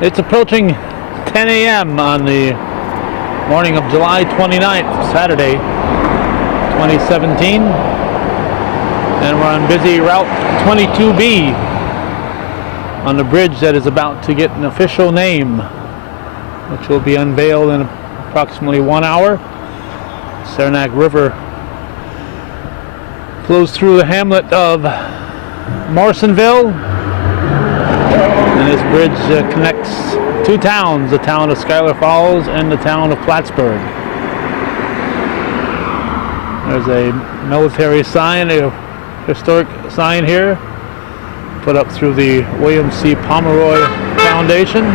It's approaching 10 a.m. on the morning of July 29th, Saturday, 2017. And we're on busy Route 22B on the bridge that is about to get an official name, which will be unveiled in approximately 1 hour. Saranac River flows through the hamlet of Morrisonville, and this bridge connects two towns, the town of Schuyler Falls and the town of Plattsburgh. There's a military sign, a historic sign here, put up through the William C. Pomeroy Foundation.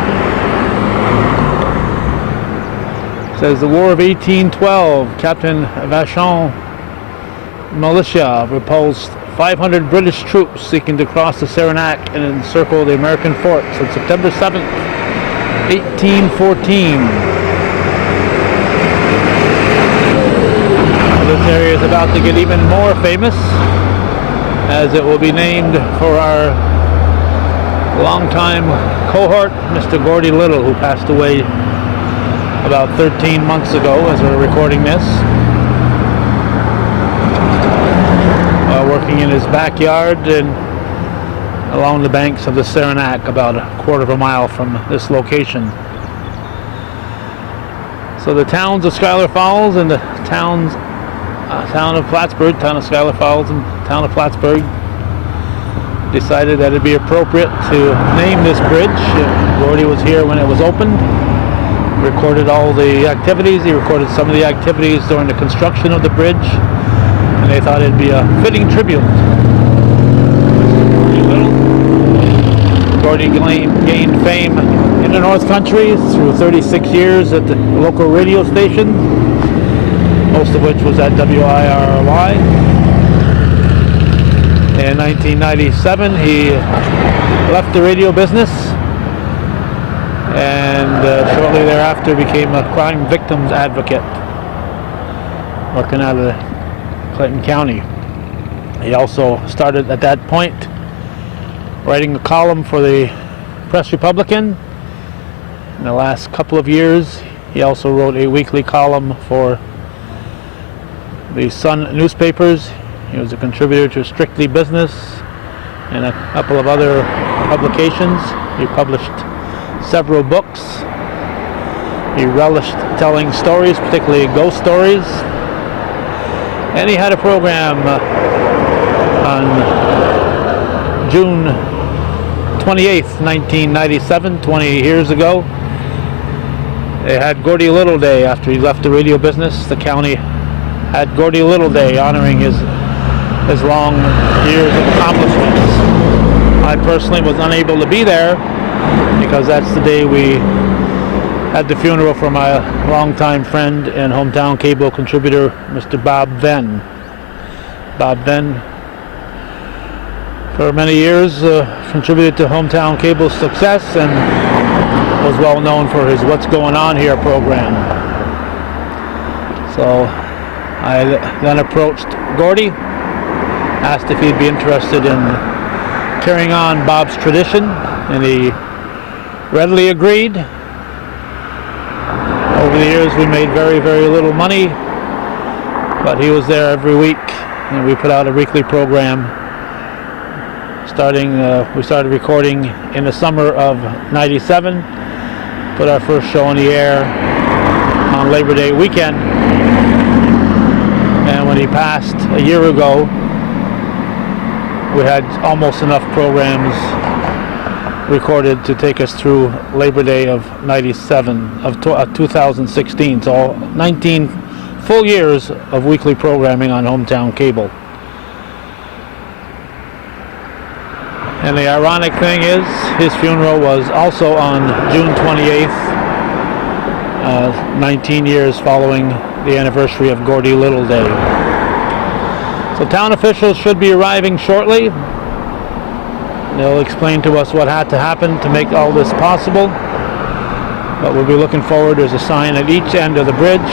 It says the War of 1812, Captain Vachon militia repulsed 500 British troops seeking to cross the Saranac and encircle the American forts on September 7th, 1814. This area is about to get even more famous, as it will be named for our longtime cohort, Mr. Gordie Little, who passed away about 13 months ago as we're recording this. Working in his backyard and along the banks of the Saranac, about a quarter of a mile from this location. So the towns of Schuyler Falls and the town of Plattsburgh, town of Schuyler Falls and town of Plattsburgh, decided that it'd be appropriate to name this bridge. Gordie was here when it was opened, recorded all the activities. He recorded some of the activities during the construction of the bridge, and they thought it'd be a fitting tribute. Gordie gained fame in the North Country through 36 years at the local radio station, most of which was at WIRY. In 1997, he left the radio business and shortly thereafter became a crime victims advocate, working out of Clinton County. He also started at that point writing a column for the Press Republican. In the last couple of years, he also wrote a weekly column for the Sun newspapers. He was a contributor to Strictly Business and a couple of other publications. He published several books. He relished telling stories, particularly ghost stories. And he had a program on June 28th, 1997, 20 years ago. They had Gordie Little Day after he left the radio business. The county had Gordie Little Day, honoring his long years of accomplishments. I personally was unable to be there because that's the day we had the funeral for my longtime friend and hometown cable contributor, Mr. Bob Venn. Bob Venn, for many years, contributed to hometown cable's success and was well known for his What's Going On Here program. So I then approached Gordie, asked if he'd be interested in carrying on Bob's tradition, and he readily agreed. Over the years we made very, very little money, but he was there every week, and we put out a weekly program. We started recording in the summer of '97, put our first show on the air on Labor Day weekend, and when he passed a year ago, we had almost enough programs recorded to take us through Labor Day of 2016. So 19 full years of weekly programming on hometown cable. And the ironic thing is, his funeral was also on June 28th, 19 years following the anniversary of Gordie Little Day. So town officials should be arriving shortly. They'll explain to us what had to happen to make all this possible. But we'll be looking forward. There's a sign at each end of the bridge.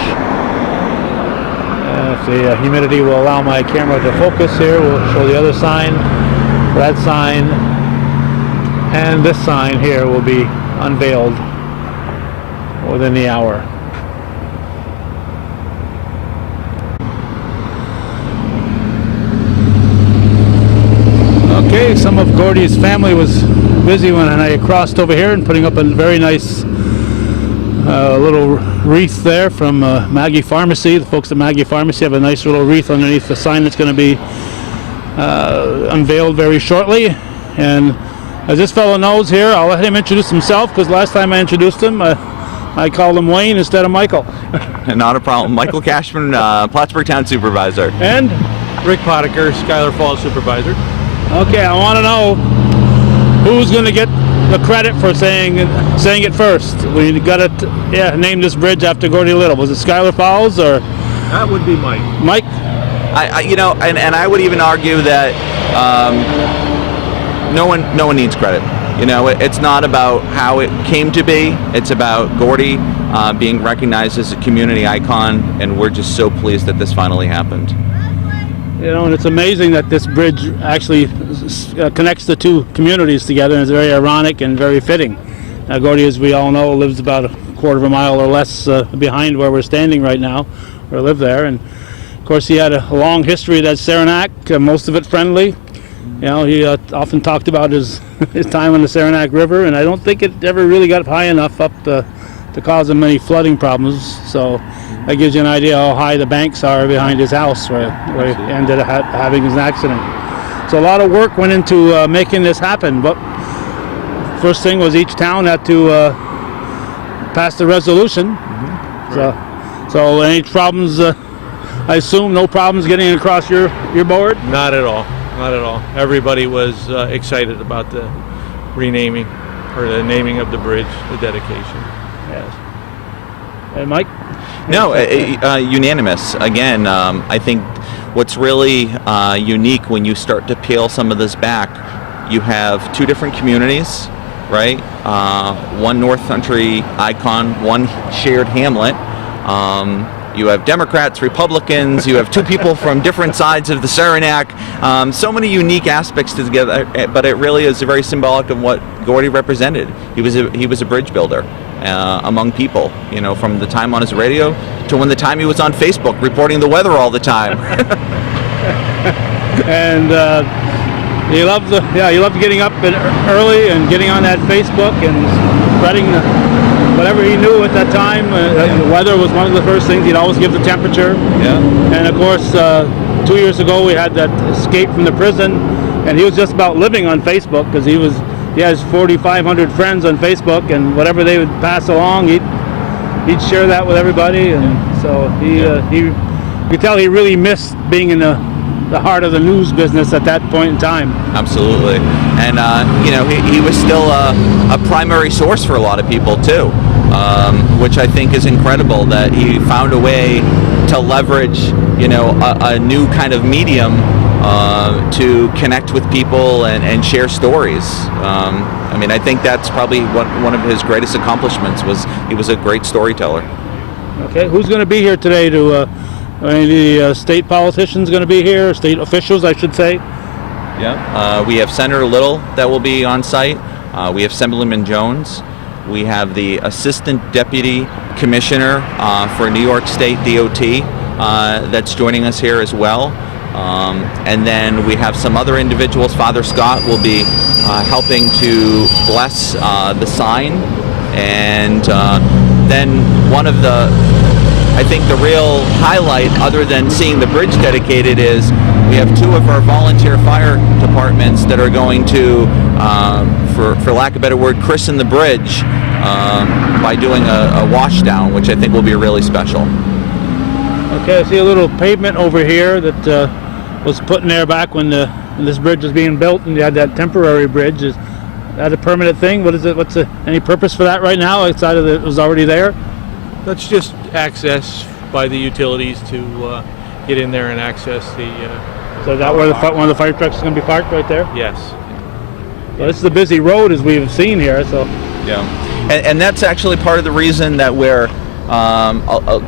If the humidity will allow my camera to focus here, we'll show the other sign. That sign and this sign here will be unveiled within the hour. Okay, some of Gordie's family was busy when I crossed over here and putting up a very nice little wreath there from Maggie Pharmacy. The folks at Maggie Pharmacy have a nice little wreath underneath the sign that's going to be unveiled very shortly. And as this fellow knows here, I'll let him introduce himself, because last time I introduced him, I called him Wayne instead of Michael. Not a problem. Michael Cashman, Plattsburgh Town Supervisor. And Rick Potiker, Schuyler Falls Supervisor. okay, I want to know who's going to get the credit for saying it first. We got to name this bridge after Gordie Little. Was it Schuyler Falls or? That would be Mike. Mike? And I would even argue that no one needs credit. It's not about how it came to be. It's about Gordie being recognized as a community icon, and we're just so pleased that this finally happened. And it's amazing that this bridge actually connects the two communities together, and it's very ironic and very fitting. Gordie, as we all know, lives about a quarter of a mile or less behind where we're standing right now, or lived there. And of course, he had a long history at Saranac, most of it friendly. He often talked about his time on the Saranac River, and I don't think it ever really got high enough up to cause him any flooding problems. So that gives you an idea how high the banks are behind his house where he ended up having his accident. So a lot of work went into making this happen. But first thing was each town had to pass the resolution. Mm-hmm. Right. So any problems? I assume no problems getting across your board? Not at all. Not at all. Everybody was excited about the renaming or the naming of the bridge, the dedication. Yes. And Mike? No, unanimous. Again, I think what's really unique when you start to peel some of this back, you have two different communities, right? One North Country icon, one shared hamlet. You have Democrats, Republicans, you have two people from different sides of the Saranac. So many unique aspects together, but it really is very symbolic of what Gordie represented. He was a bridge builder among people, from the time on his radio to the time he was on Facebook reporting the weather all the time. And he loved getting up early and getting on that Facebook and spreading whatever he knew at that time. The weather was one of the first things. He'd always give the temperature. Yeah. And of course, 2 years ago we had that escape from the prison, and he was just about living on Facebook because he has 4,500 friends on Facebook, and whatever they would pass along, he'd share that with everybody. And so you could tell he really missed being in the heart of the news business at that point in time. Absolutely. And he was still a primary source for a lot of people too, which I think is incredible that he found a way to leverage a new kind of medium to connect with people and share stories. I think that's probably one of his greatest accomplishments. Was he was a great storyteller. Okay, who's going to be here today to any state politicians going to be here, state officials, I should say? Yeah. We have Senator Little that will be on site. We have Assemblyman Jones. We have the Assistant Deputy Commissioner for New York State DOT that's joining us here as well. And then we have some other individuals. Father Scott will be helping to bless the sign. And then I think the real highlight, other than seeing the bridge dedicated, is we have two of our volunteer fire departments that are going to, for lack of a better word, christen the bridge by doing a wash down, which I think will be really special. Okay, I see a little pavement over here that was put in there back when this bridge was being built, and you had that temporary bridge. Is that a permanent thing? What is it? Any purpose for that right now outside of it was already there? That's just access by the utilities to get in there and access the... So is that where one of the fire trucks is going to be parked right there? Yes. Well, this is a busy road as we've seen here, so... Yeah, and that's actually part of the reason that we're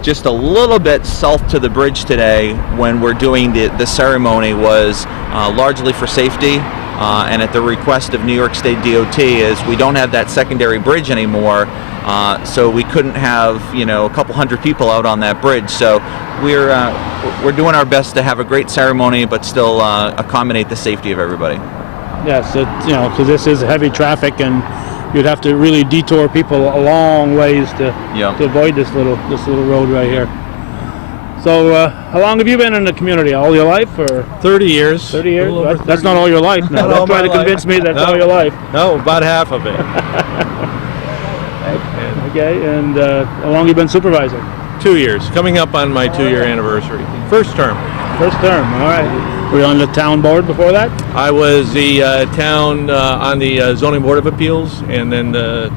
just a little bit south to the bridge today when we're doing the ceremony was largely for safety. and at the request of New York State DOT, is we don't have that secondary bridge anymore, so we couldn't have a couple hundred people out on that bridge. So we're doing our best to have a great ceremony, but still accommodate the safety of everybody. Yes, because this is heavy traffic, and you'd have to really detour people a long ways to avoid this little road right here. So, how long have you been in the community? All your life, or 30 years. 30 years? That's not all your life. No, don't try to convince me that's all your life. No, about half of it. Okay, and how long have you been supervisor? 2 years. Coming up on my 2-year anniversary. First term. First term. All right. Were you on the town board before that? I was the town on the zoning board of appeals, and then the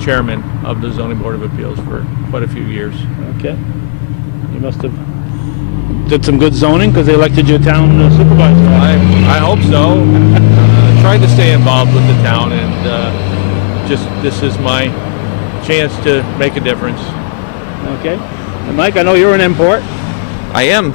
chairman of the zoning board of appeals for quite a few years. Okay. You must have did some good zoning because they elected you town supervisor. I hope so. Tried to stay involved with the town, and this is my chance to make a difference. Okay. And Mike, I know you're an import. I am,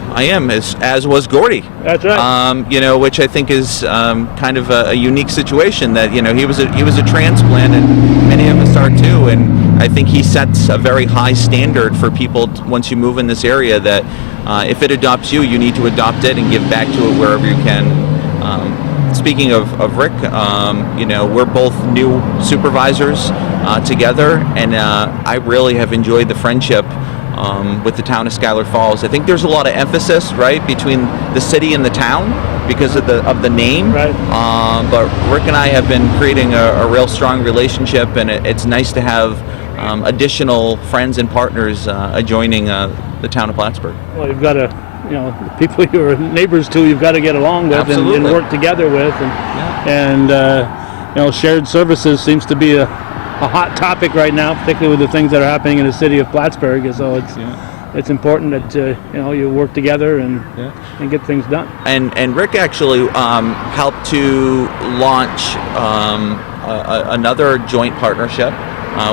as was Gordie. That's right. Which I think is kind of a unique situation, that he was a transplant, and many of us are too. And I think he sets a very high standard for people once you move in this area, that if it adopts you, you need to adopt it and give back to it wherever you can. Speaking of Rick, we're both new supervisors together, and I really have enjoyed the friendship with the town of Schuyler Falls. I think there's a lot of emphasis, right, between the city and the town because of the name. Right. But Rick and I have been creating a real strong relationship, and it's nice to have additional friends and partners joining the town of Plattsburgh. Well, you've got to, people you're neighbors to, you've got to get along with and work together with, and shared services seems to be a hot topic right now, particularly with the things that are happening in the city of Plattsburgh. So it's important that you work together and get things done. And Rick actually helped to launch another joint partnership.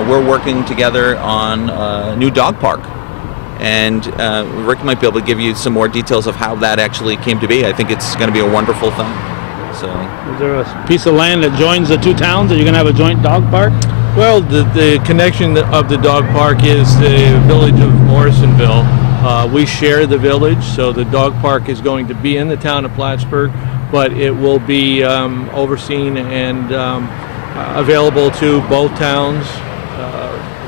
We're working together on a new dog park, and Rick might be able to give you some more details of how that actually came to be. I think it's going to be a wonderful thing. So, is there a piece of land that joins the two towns that you're going to have a joint dog park? Well, the connection of the dog park is the village of Morrisonville. We share the village, so the dog park is going to be in the town of Plattsburgh, but it will be overseen and available to both towns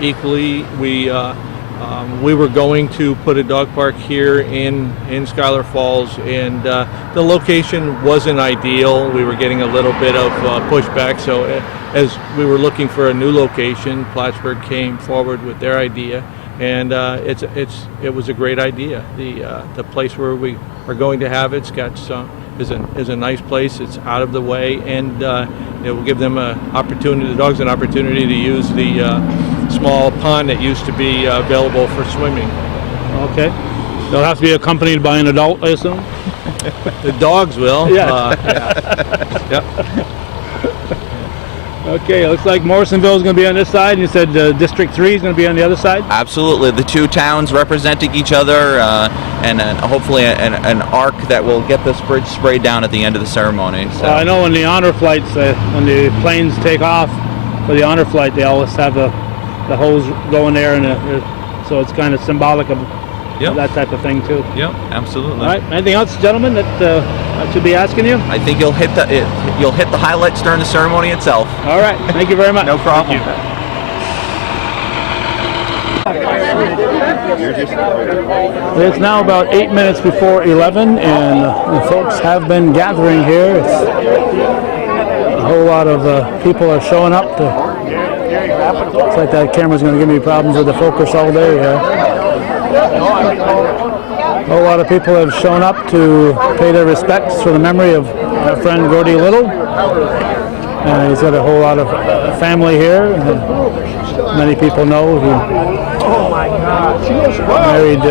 equally. We were going to put a dog park here in Schuyler Falls, and the location wasn't ideal. We were getting a little bit of pushback, so as we were looking for a new location, Plattsburgh came forward with their idea, and it was a great idea. The place where we are going to have it's got is a nice place. It's out of the way, and it will give them the dogs an opportunity to use the small pond that used to be available for swimming. Okay. They'll have to be accompanied by an adult, I assume? The dogs will. Yeah. Yep. Okay, it looks like Morrisonville is going to be on this side, and you said District 3 is going to be on the other side? Absolutely. The two towns representing each other, and hopefully an arc that will get this bridge sprayed down at the end of the ceremony. So. I know when the honor flights, when the planes take off for the honor flight, they always have the hose going there, and so it's kind of symbolic of that type of thing too. Yep, absolutely. All right. Anything else, gentlemen, that I should be asking you? I think you'll hit the highlights during the ceremony itself. All right. Thank you very much. No problem. It's now about 8 minutes before 11, and the folks have been gathering here. A whole lot of people are showing up to. Looks like that camera's going to give me problems with the focus all day here. A whole lot of people have shown up to pay their respects for the memory of our friend Gordie Little. He's got a whole lot of family here. Many people know he married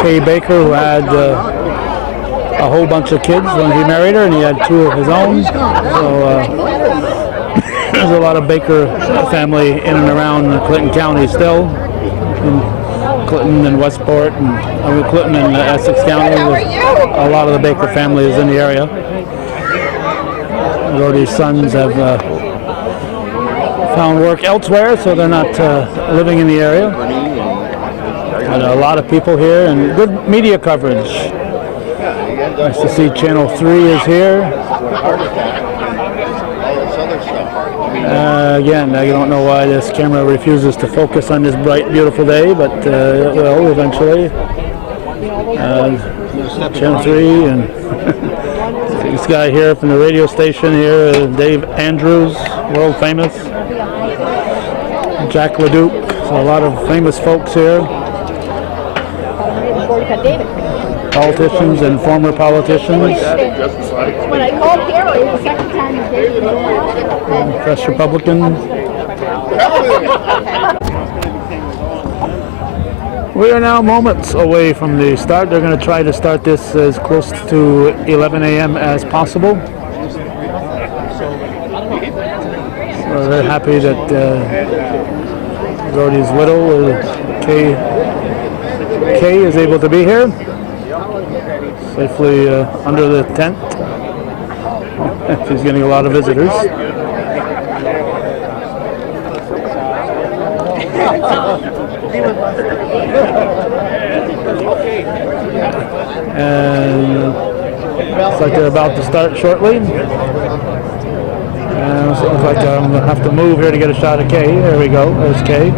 Kay Baker, who had a whole bunch of kids when he married her, and he had two of his own. So there's a lot of Baker family in and around Clinton County still. Clinton and Westport, and Clinton and Essex County. A lot of the Baker family is in the area. Gordie's sons have found work elsewhere, so they're not living in the area. But a lot of people here and good media coverage. Nice to see Channel 3 is here. Again, I don't know why this camera refuses to focus on this bright, beautiful day, but it will eventually. Channel 3 and this guy here from the radio station here, Dave Andrews, world famous. Jack LeDuc, so a lot of famous folks here. Politicians and former politicians. When I called Harry the second time, Fresh Republicans. We are now moments away from the start. They're going to try to start this as close to 11 a.m. as possible. We're very happy that Gordie Little, Kay is able to be here. Safely under the tent. She's getting a lot of visitors. And looks like they're about to start shortly. And it looks like I'm going to have to move here to get a shot of Kay. There we go. There's Kay.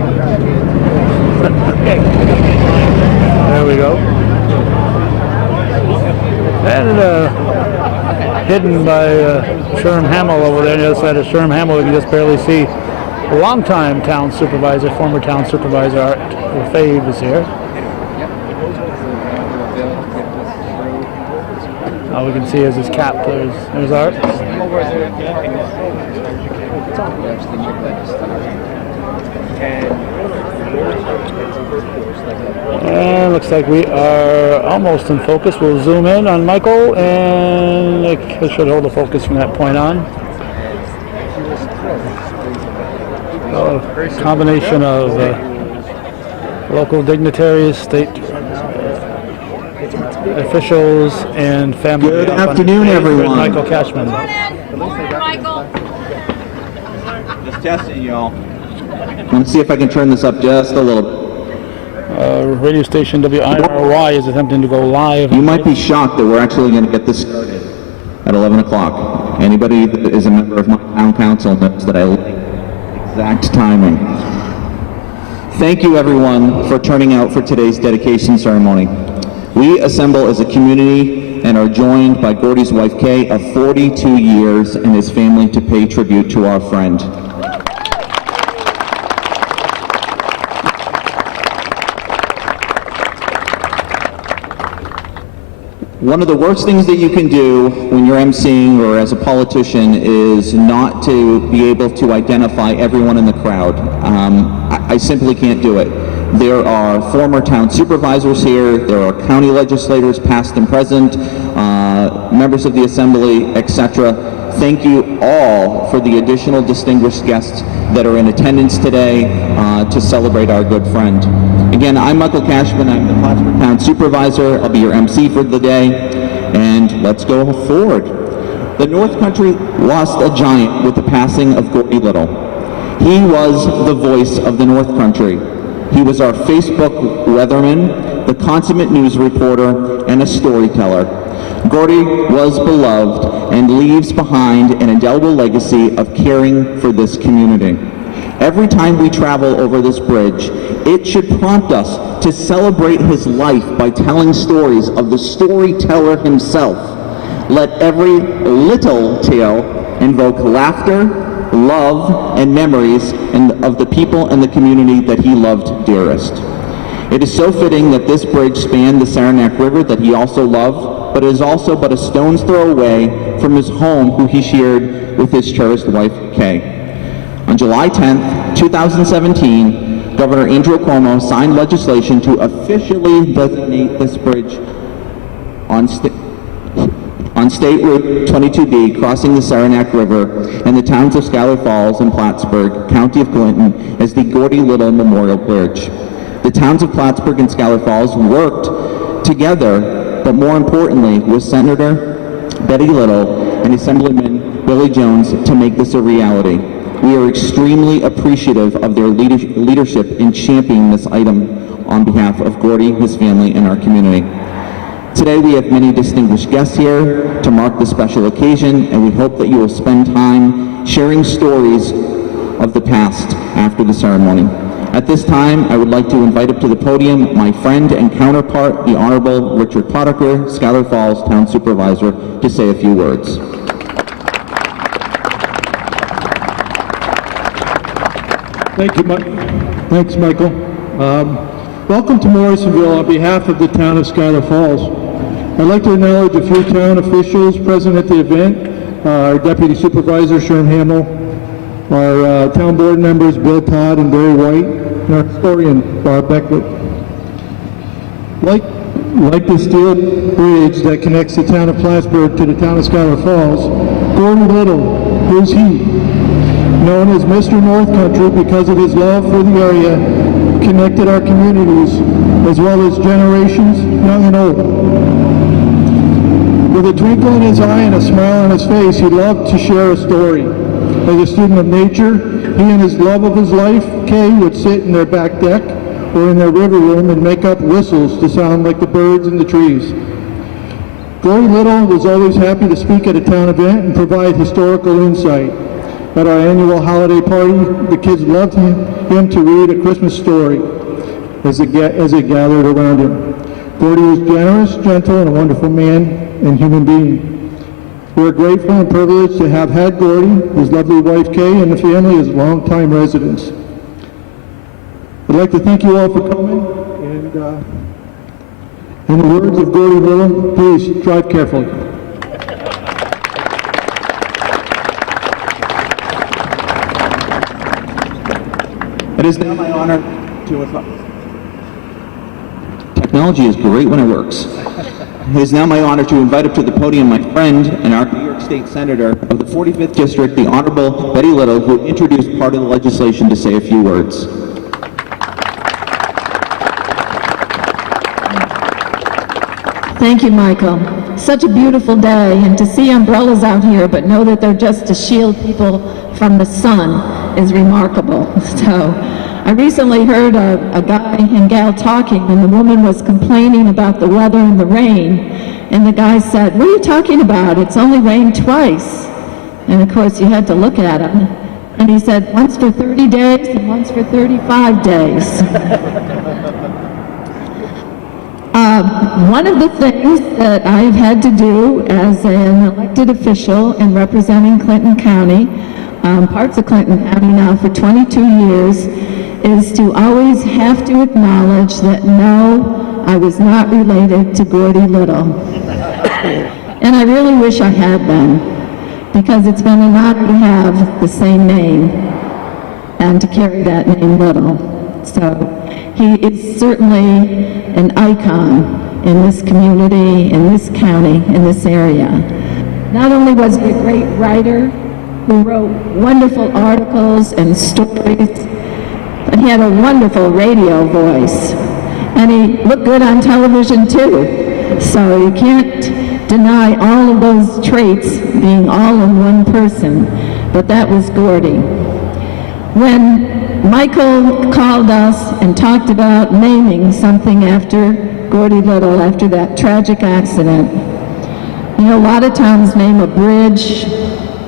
There we go. And hidden by Sherm Hamill over there on the other side of Sherm Hamill, you can just barely see a longtime town supervisor, former town supervisor Art Lefebvre is here. All we can see is his cap. There's Art. And looks like we are almost in focus. We'll zoom in on Michael, and it should hold the focus from that point on. A combination of local dignitaries, state officials, and family. Good afternoon, everyone. Michael Cashman. Just testing, y'all. Let me see if I can turn this up just a little bit. Radio station WIRY is attempting to go live. You might be shocked that we're actually going to get this started at 11 o'clock. Anybody that is a member of my town council knows that I like exact timing. Thank you, everyone, for turning out for today's dedication ceremony. We assemble as a community and are joined by Gordie's wife, Kay, of 42 years, and his family to pay tribute to our friend. One of the worst things that you can do when you're emceeing or as a politician is not to be able to identify everyone in the crowd. I simply can't do it. There are former town supervisors here, there are county legislators, past and present, members of the assembly, etc. Thank you all for the additional distinguished guests that are in attendance today to celebrate our good friend. Again, I'm Michael Cashman, I'm the Plattsburgh Town Supervisor, I'll be your MC for the day, and let's go forward. The North Country lost a giant with the passing of Gordie Little. He was the voice of the North Country. He was our Facebook weatherman, the consummate news reporter, and a storyteller. Gordie was beloved and leaves behind an indelible legacy of caring for this community. Every time we travel over this bridge, it should prompt us to celebrate his life by telling stories of the storyteller himself. Let every little tale invoke laughter, love, and memories of the people and the community that he loved dearest. It is so fitting that this bridge spanned the Saranac River that he also loved, but it is also but a stone's throw away from his home, who he shared with his cherished wife, Kay. On July 10th, 2017, Governor Andrew Cuomo signed legislation to officially designate this bridge on State Route 22B, crossing the Saranac River, and the towns of Schuyler Falls and Plattsburgh, County of Clinton, as the Gordie Little Memorial Bridge. The towns of Plattsburgh and Schuyler Falls worked together, but more importantly, with Senator Betty Little and Assemblyman Billy Jones to make this a reality. We are extremely appreciative of their leadership in championing this item on behalf of Gordie, his family, and our community. Today we have many distinguished guests here to mark the special occasion, and we hope that you will spend time sharing stories of the past after the ceremony. At this time, I would like to invite up to the podium my friend and counterpart, the Honorable Richard Potiker, Schuyler Falls Town Supervisor, to say a few words. Thank you, Thanks, Michael. Welcome to Morrisonville on behalf of the town of Schuyler Falls. I'd like to acknowledge a few town officials present at the event, our Deputy Supervisor, Sherm Hamill, our town board members, Bill Todd and Barry White, and our historian, Bob Beckwith. Like the steel bridge that connects the town of Plattsburgh to the town of Schuyler Falls, Gordie Little, who's he? Known as Mr. North Country because of his love for the area, connected our communities as well as generations, young and old. With a twinkle in his eye and a smile on his face, he loved to share a story. As a student of nature, he and his love of his life, Kay, would sit in their back deck or in their river room and make up whistles to sound like the birds in the trees. Gordie Little was always happy to speak at a town event and provide historical insight. At our annual holiday party, the kids loved him to read a Christmas story as they gathered around him. Gordie was generous, gentle, and a wonderful man and human being. We are grateful and privileged to have had Gordie, his lovely wife Kay, and the family as longtime residents. I'd like to thank you all for coming, and in the words of Gordie Little, please drive carefully. It is now my honor to Technology is great when it works. It is now my honor to invite up to the podium my friend and our New York State Senator of the 45th District, the Honorable Betty Little, who introduced part of the legislation, to say a few words. Thank you, Michael. Such a beautiful day, and to see umbrellas out here, but know that they're just to shield people from the sun is remarkable. So, I recently heard a guy and gal talking, and the woman was complaining about the weather and the rain, and the guy said, "What are you talking about? It's only rained twice." And of course, you had to look at him, and he said, "Once for 30 days and once for 35 days." One of the things that I've had to do as an elected official and representing Clinton County, parts of Clinton County now for 22 years, is to always have to acknowledge that no, I was not related to Gordie Little. And I really wish I had been, because it's been an honor to have the same name and to carry that name Little. So he is certainly an icon in this community, in this county, in this area. Not only was he a great writer who wrote wonderful articles and stories, but he had a wonderful radio voice. And he looked good on television too. So you can't deny all of those traits being all in one person. But that was Gordie. When Michael called us and talked about naming something after Gordie Little, after that tragic accident, you know, a lot of towns name a bridge,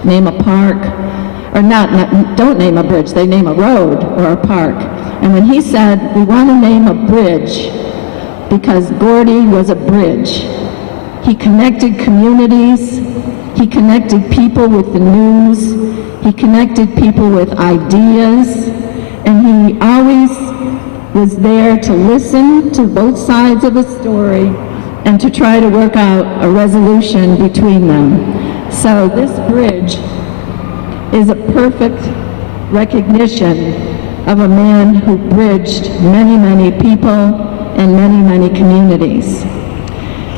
name a park, or don't name a bridge, they name a road or a park. And when he said, we want to name a bridge because Gordie was a bridge. He connected communities, he connected people with the news, he connected people with ideas, and he always was there to listen to both sides of a story and to try to work out a resolution between them. So this bridge is a perfect recognition of a man who bridged many, many people and many, many communities.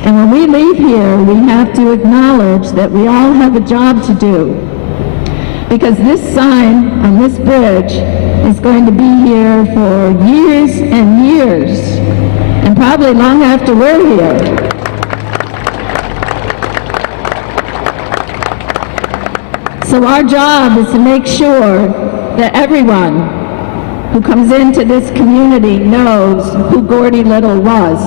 And when we leave here, we have to acknowledge that we all have a job to do, because this sign on this bridge is going to be here for years and years, and probably long after we're here. so our job is to make sure that everyone who comes into this community knows who Gordie Little was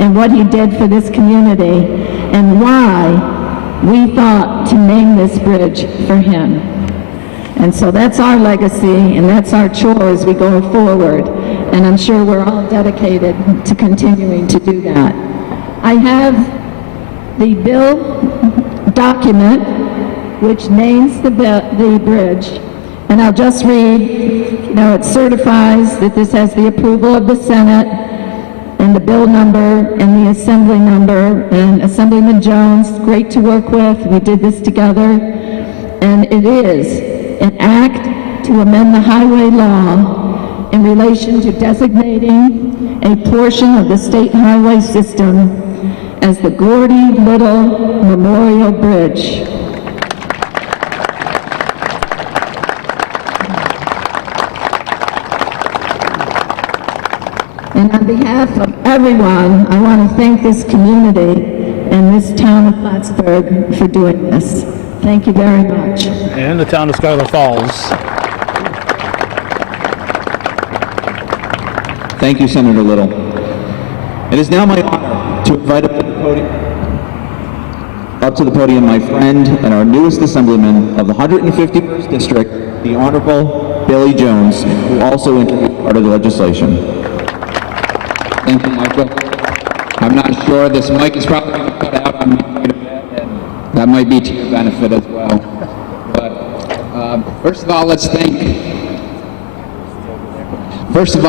and what he did for this community and why we thought to name this bridge for him. And so that's our legacy and that's our chore as we go forward. And I'm sure we're all dedicated to continuing to do that. I have the bill document which names the bridge. And I'll just read, it certifies that this has the approval of the Senate and the bill number and the assembly number, and Assemblyman Jones, great to work with. We did this together. And it is an act to amend the highway law in relation to designating a portion of the state highway system as the Gordie Little Memorial Bridge. And on behalf of everyone, I want to thank this community and this town of Plattsburgh for doing this. Thank you very much. And the town of Schuyler Falls. Thank you, Senator Little. It is now my honor to invite up to the podium my friend and our newest assemblyman of the 151st District, the Honorable Billy Jones, who also introduced part of the legislation. Thank you, Michael. I'm not sure, this mic is probably going to cut out on me quite a bit, and that might be to your benefit as well. But first of all, let's thank Gordie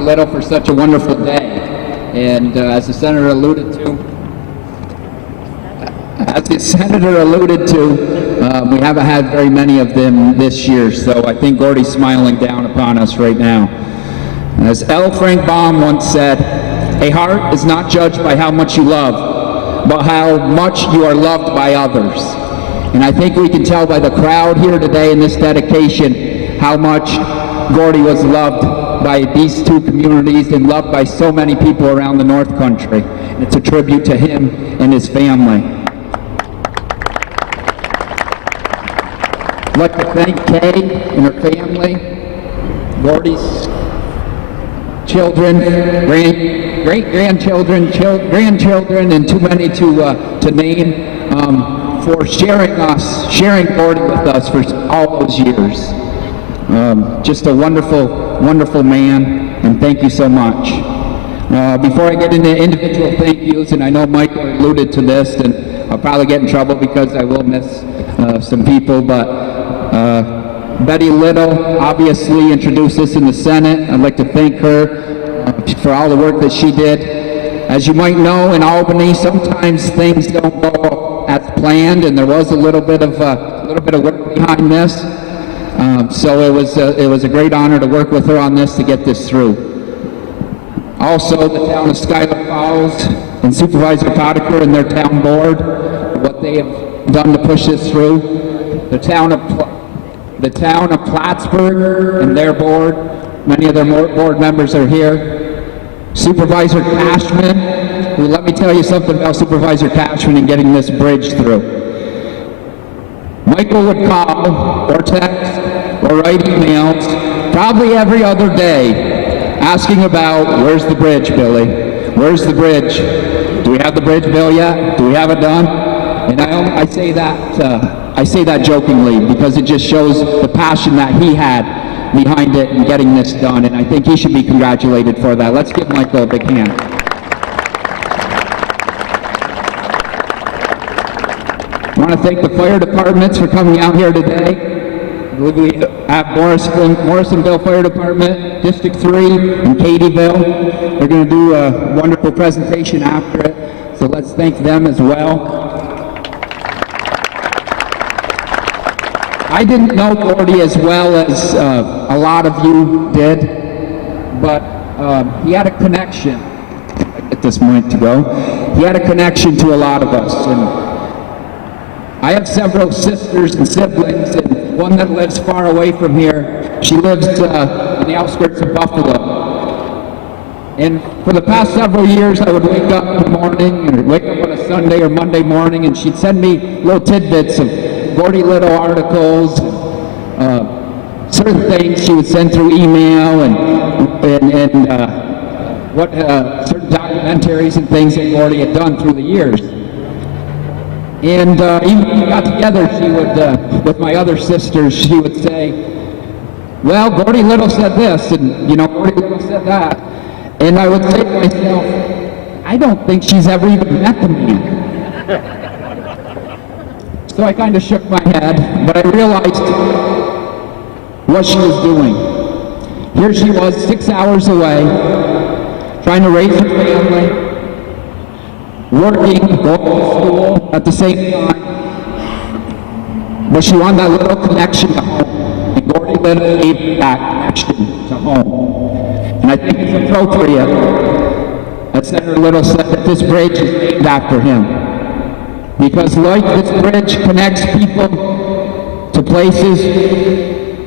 Little for such a wonderful day. And as the senator alluded to, we haven't had very many of them this year, so I think Gordie's smiling down upon us right now. As L. Frank Baum once said, a heart is not judged by how much you love, but how much you are loved by others. And I think we can tell by the crowd here today in this dedication how much Gordie was loved by these two communities and loved by so many people around the North Country. It's a tribute to him and his family. I'd like to thank Kay and her family, Gordie's children, great-grandchildren, grandchildren, and too many to name, for sharing Gordie with us for all those years. Just a wonderful, wonderful man, and thank you so much. Before I get into individual thank yous, and I know Michael alluded to this, and I'll probably get in trouble because I will miss some people, but Betty Little obviously introduced this in the Senate. I'd like to thank her for all the work that she did. As you might know, in Albany, sometimes things don't go as planned, and there was a little bit of work behind this. So it was a great honor to work with her on this to get this through. Also, the town of Schuyler Falls and Supervisor Potiker and their town board, what they have done to push this through. The town of Plattsburgh and their board, many of their board members are here. Supervisor Cashman, who, let me tell you something about Supervisor Cashman and getting this bridge through. Michael would call or text or write emails probably every other day asking about, where's the bridge, Billy? Where's the bridge? Do we have the bridge bill yet? Do we have it done? And I say that jokingly because it just shows the passion that he had behind it and getting this done, and I think he should be congratulated for that. Let's give Michael a big hand. I want to thank the fire departments for coming out here today. We have Morrisonville Fire Department, District 3, and Katyville. They're going to do a wonderful presentation after it, so let's thank them as well. I didn't know Gordie as well as a lot of you did, but he had a connection. I get this mic to go. He had a connection to a lot of us, and I have several sisters and siblings, and one that lives far away from here. She lives in the outskirts of Buffalo. And for the past several years, I would wake up in the morning, or wake up on a Sunday or Monday morning, and she'd send me little tidbits of Gordie Little articles, certain things she would send through email, and what certain documentaries and things that Gordie had done through the years. And even when we got together, she would, with my other sisters, she would say, well, Gordie Little said this, and Gordie Little said that. And I would say to myself, I don't think she's ever even met the man. So I kind of shook my head, but I realized what she was doing. Here she was 6 hours away, trying to raise her family, working, going to school at the same time. But she wanted that little connection to home. And Gordie Little gave that connection to home. And I think it's appropriate that Senator Little said that this bridge is named after him. Because like this bridge connects people to places,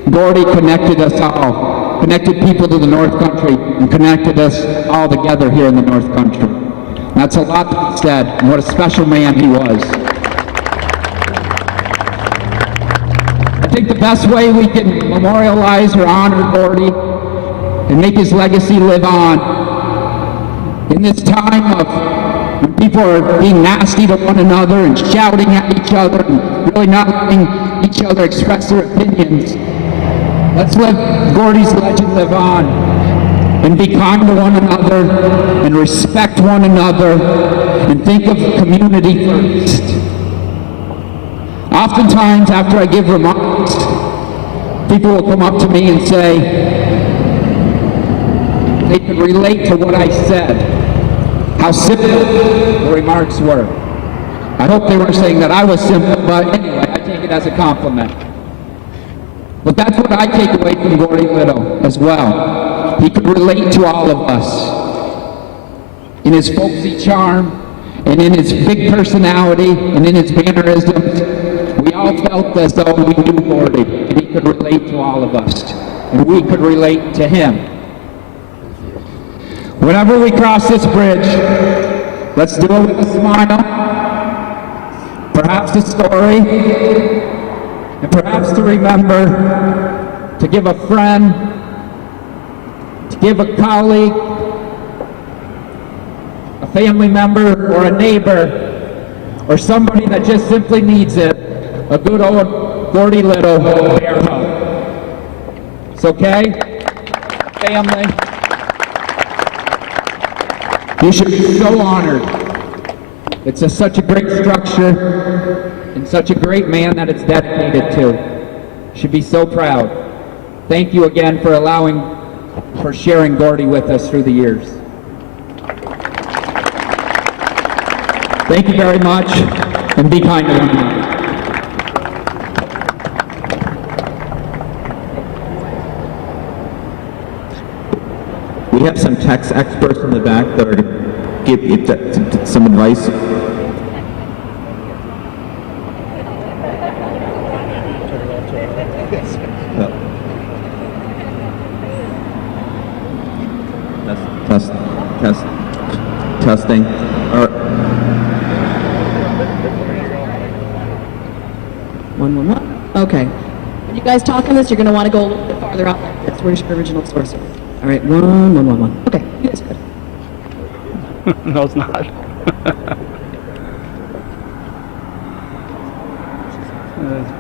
Gordie connected us all, connected people to the North Country, and connected us all together here in the North Country. And that's a lot to be said, and what a special man he was. I think the best way we can memorialize or honor Gordie and make his legacy live on in this time of when people are being nasty to one another and shouting at each other and really not letting each other express their opinions. Let's let Gordie's legend live on and be kind to one another and respect one another and think of the community first. Oftentimes after I give remarks, people will come up to me and say they could relate to what I said, how simple the remarks were. I hope they weren't saying that I was simple, but anyway, I take it as a compliment. But that's what I take away from Gordie Little as well. He could relate to all of us in his folksy charm and in his big personality and in his mannerisms. We all felt as though we knew Gordie, and he could relate to all of us, and we could relate to him. Whenever we cross this bridge, let's do it with a smile, perhaps a story, and perhaps to remember to give a friend, to give a colleague, a family member, or a neighbor, or somebody that just simply needs it, a good old Gordie Little bear hug. It's okay? Family. You should be so honored. It's such a great structure and such a great man that it's dedicated to. You should be so proud. Thank you again for sharing Gordie with us through the years. Thank you very much, and be kind to one another. We have some tax experts in the back that are going to give you some advice. Testing. All right. One. Okay. When you guys talk on this, you're going to want to go a little bit farther out like this. Where's your original source? All right, one. Okay, you guys good. No, it's not.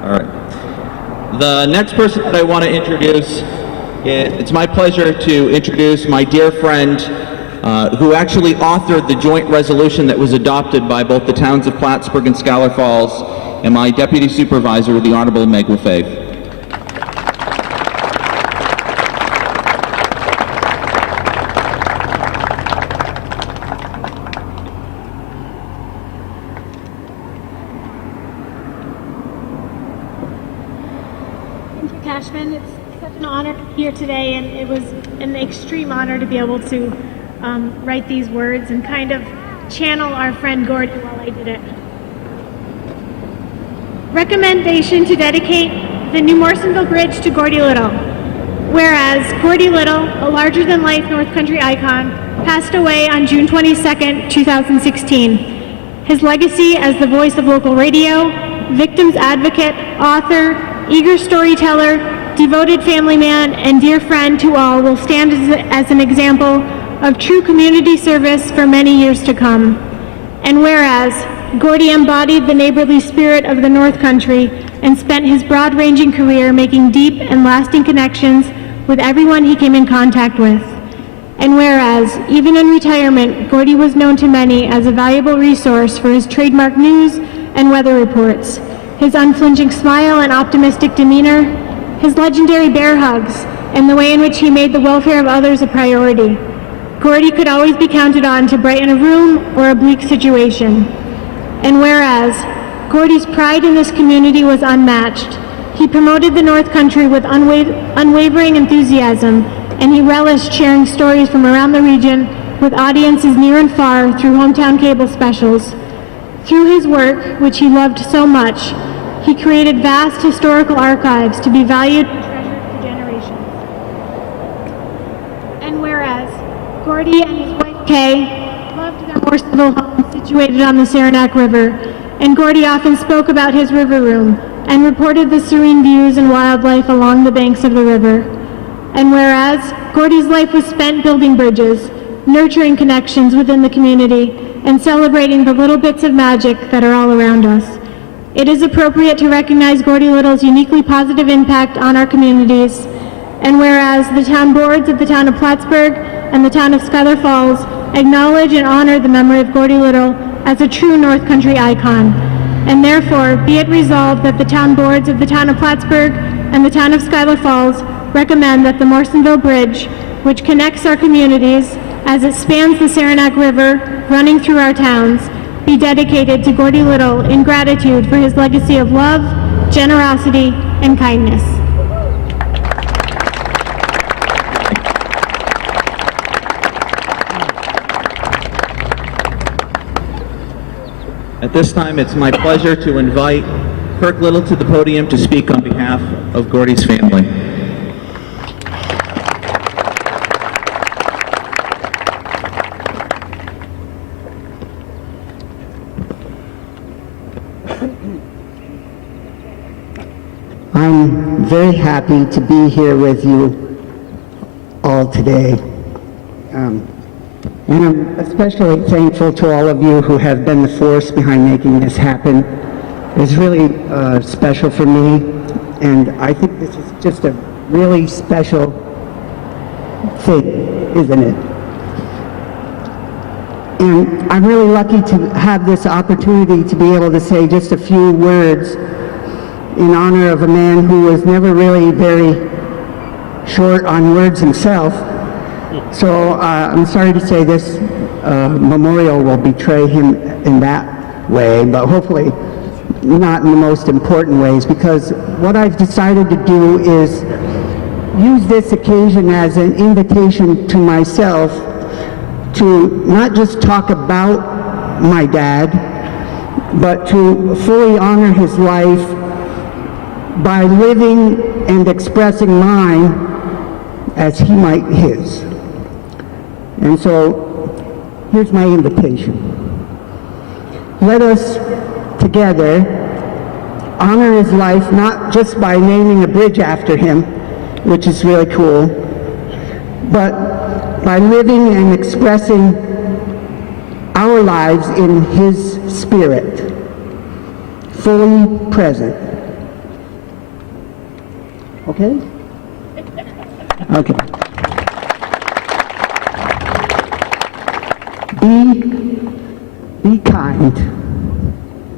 All right. The next person that I want to introduce, it's my pleasure to introduce my dear friend who actually authored the joint resolution that was adopted by both the towns of Plattsburgh and Scholar Falls, and my deputy supervisor, the Honorable Meg Lefebvre. Cashman, it's such an honor to be here today, and it was an extreme honor to be able to write these words and kind of channel our friend Gordie while I did it. Recommendation to dedicate the new Morrisonville Bridge to Gordie Little. Whereas Gordie Little, a larger-than-life North Country icon, passed away on June 22nd, 2016. His legacy as the voice of local radio, victims advocate, author, eager storyteller, devoted family man, and dear friend to all, will stand as an example of true community service for many years to come. And whereas Gordie embodied the neighborly spirit of the North Country and spent his broad-ranging career making deep and lasting connections with everyone he came in contact with. And whereas, even in retirement, Gordie was known to many as a valuable resource for his trademark news and weather reports, his unflinching smile and optimistic demeanor, his legendary bear hugs, and the way in which he made the welfare of others a priority. Gordie could always be counted on to brighten a room or a bleak situation. And whereas Gordie's pride in this community was unmatched, he promoted the North Country with unwavering enthusiasm, and he relished sharing stories from around the region with audiences near and far through hometown cable specials. Through his work, which he loved so much, he created vast historical archives to be valued and treasured for generations. And whereas Gordie and his wife Kay loved their Morrisonville home situated on the Saranac River, and Gordie often spoke about his river room and reported the serene views and wildlife along the banks of the river. And whereas Gordie's life was spent building bridges, nurturing connections within the community, and celebrating the little bits of magic that are all around us, it is appropriate to recognize Gordie Little's uniquely positive impact on our communities. And whereas the town boards of the town of Plattsburgh and the town of Schuyler Falls acknowledge and honor the memory of Gordie Little as a true North Country icon, and therefore be it resolved that the town boards of the town of Plattsburgh and the town of Schuyler Falls recommend that the Morrisonville Bridge, which connects our communities as it spans the Saranac River running through our towns, be dedicated to Gordie Little in gratitude for his legacy of love, generosity, and kindness. At this time, it's my pleasure to invite Kirk Little to the podium to speak on behalf of Gordie's family. I'm very happy to be here with you all today. And I'm especially thankful to all of you who have been the force behind making this happen. It's really special for me, and I think this is just a really special thing, isn't it? And I'm really lucky to have this opportunity to be able to say just a few words in honor of a man who was never really very short on words himself. So I'm sorry to say this memorial will betray him in that way, but hopefully not in the most important ways, because what I've decided to do is use this occasion as an invitation to myself to not just talk about my dad, but to fully honor his life by living and expressing mine as he might his. And so, here's my invitation. Let us together honor his life not just by naming a bridge after him, which is really cool, but by living and expressing our lives in his spirit, fully present. Okay? Okay. Be kind,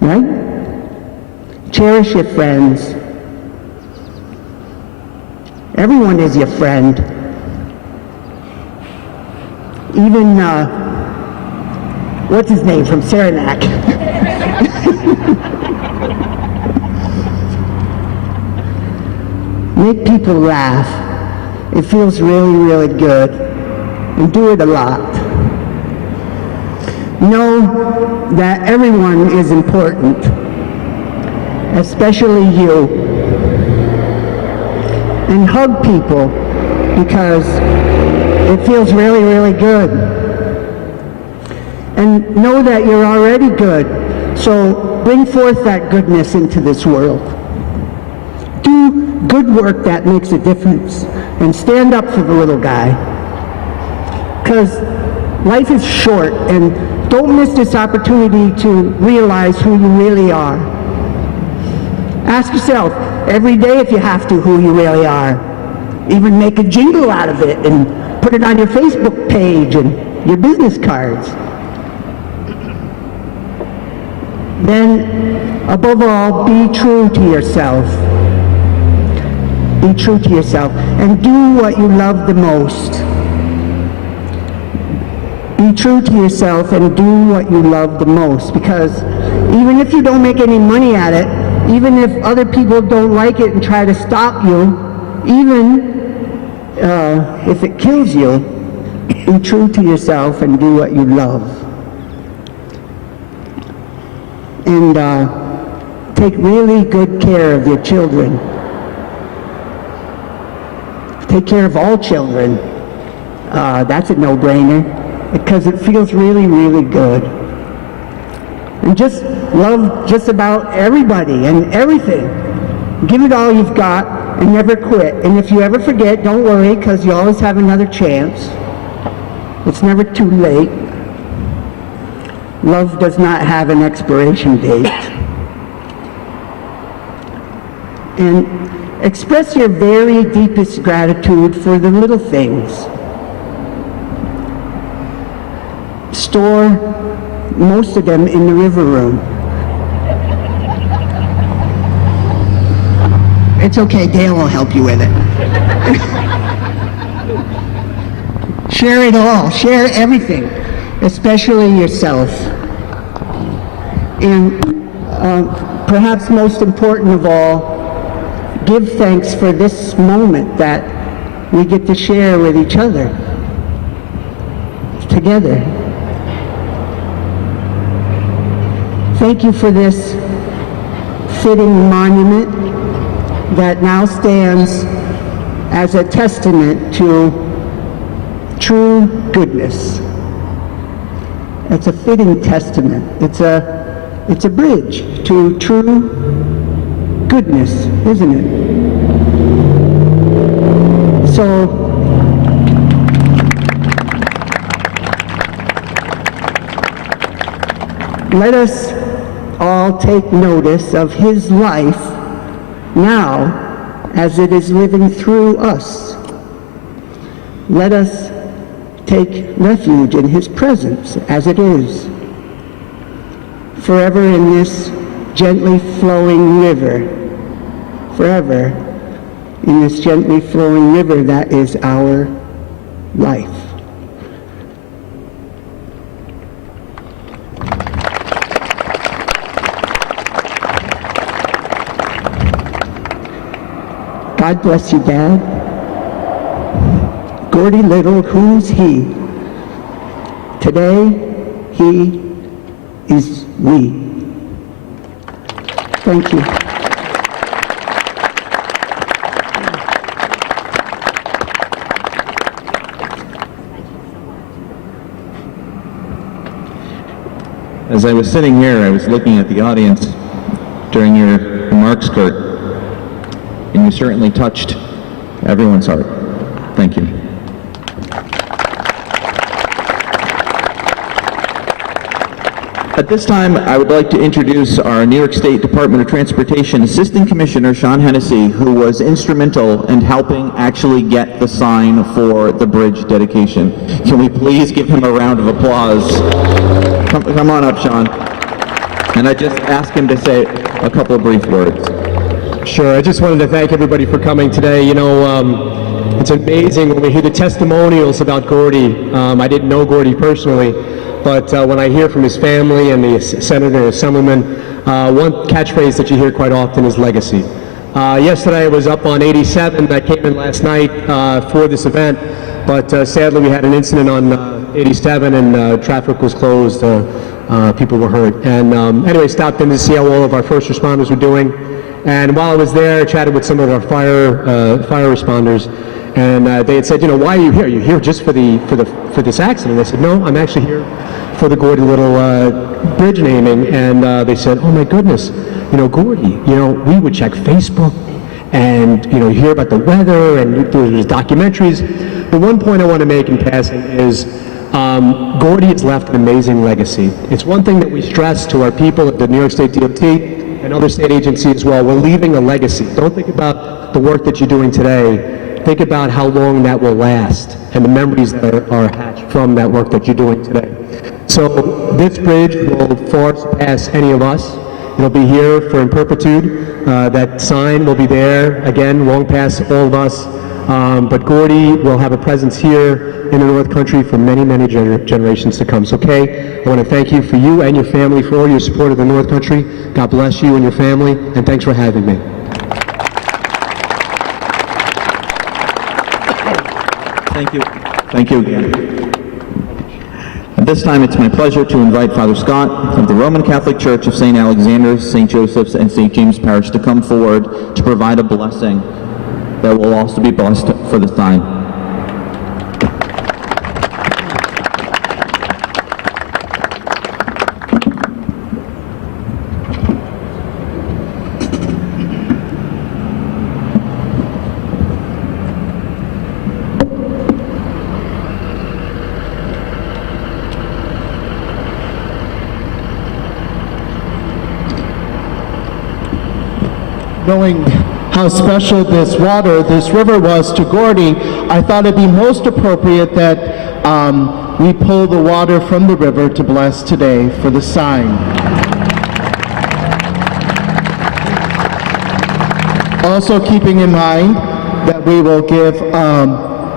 right? Cherish your friends. Everyone is your friend. Even, what's his name from Saranac? Make people laugh. It feels really, really good. And do it a lot. Know that everyone is important, especially you. And hug people, because it feels really, really good. And know that you're already good, So bring forth that goodness into this world. Do good work that makes a difference, and stand up for the little guy. Because life is short, and don't miss this opportunity to realize who you really are. Ask yourself every day, if you have to, who you really are. Even make a jingle out of it and put it on your Facebook page and your business cards. Then, above all, be true to yourself. Be true to yourself and do what you love the most. Be true to yourself and do what you love the most, because even if you don't make any money at it, even if other people don't like it and try to stop you, even if it kills you, be true to yourself and do what you love. And take really good care of your children. Take care of all children. That's a no-brainer, because it feels really, really good. And just love just about everybody and everything. Give it all you've got and never quit. And if you ever forget, don't worry, because you always have another chance. It's never too late. Love does not have an expiration date. And express your very deepest gratitude for the little things. Store most of them in the river room. It's okay, Dale will help you with it. Share it all, share everything, especially yourself. And perhaps most important of all, give thanks for this moment that we get to share with each other, together. Thank you for this fitting monument that now stands as a testament to true goodness. It's a fitting testament. It's a bridge to true goodness, isn't it? So let us all take notice of his life now as it is living through us. Let us take refuge in his presence as it is, forever in this gently flowing river, forever in this gently flowing river that is our life. God bless you, Dad. Gordie Little, who's he? Today, he is we. Thank you. As I was sitting here, I was looking at the audience during your remarks, Kurt, and you certainly touched everyone's heart. Thank you. At this time, I would like to introduce our New York State Department of Transportation Assistant Commissioner, Sean Hennessy, who was instrumental in helping actually get the sign for the bridge dedication. Can we please give him a round of applause? Come on up, Sean. And I just ask him to say a couple of brief words. Sure. I just wanted to thank everybody for coming today. You know, it's amazing when we hear the testimonials about Gordie. I didn't know Gordie personally, but when I hear from his family and the senator and assemblyman, one catchphrase that you hear quite often is legacy. Yesterday I was up on 87. I came in last night for this event, but sadly we had an incident on 87 and traffic was closed. People were hurt. And anyway, stopped in to see how all of our first responders were doing. And while I was there, I chatted with some of our fire responders, and they had said, you know, why are you here? Are you here just for this accident? I said, no, I'm actually here for the Gordie Little bridge naming, and they said, "Oh my goodness, Gordie, we would check Facebook, and you hear about the weather, and there's documentaries." The one point I want to make in passing is Gordie has left an amazing legacy. It's one thing that we stress to our people at the New York State DOT and other state agencies as well. We're leaving a legacy. Don't think about the work that you're doing today. Think about how long that will last and the memories that are hatched from that work that you're doing today. So this bridge will far surpass any of us. It'll be here for in perpetuity. That sign will be there, again, long past all of us. But Gordie will have a presence here in the North Country for many, many generations to come. So, Kay, I want to thank you for you and your family for all your support of the North Country. God bless you and your family, and thanks for having me. Thank you. Thank you again. At this time, it's my pleasure to invite Father Scott of the Roman Catholic Church of St. Alexander, St. Joseph's, and St. James Parish to come forward to provide a blessing that will also be blessed for the sign. Knowing how special this river was to Gordie, I thought it'd be most appropriate that we pull the water from the river to bless today for the sign. Also keeping in mind that we will give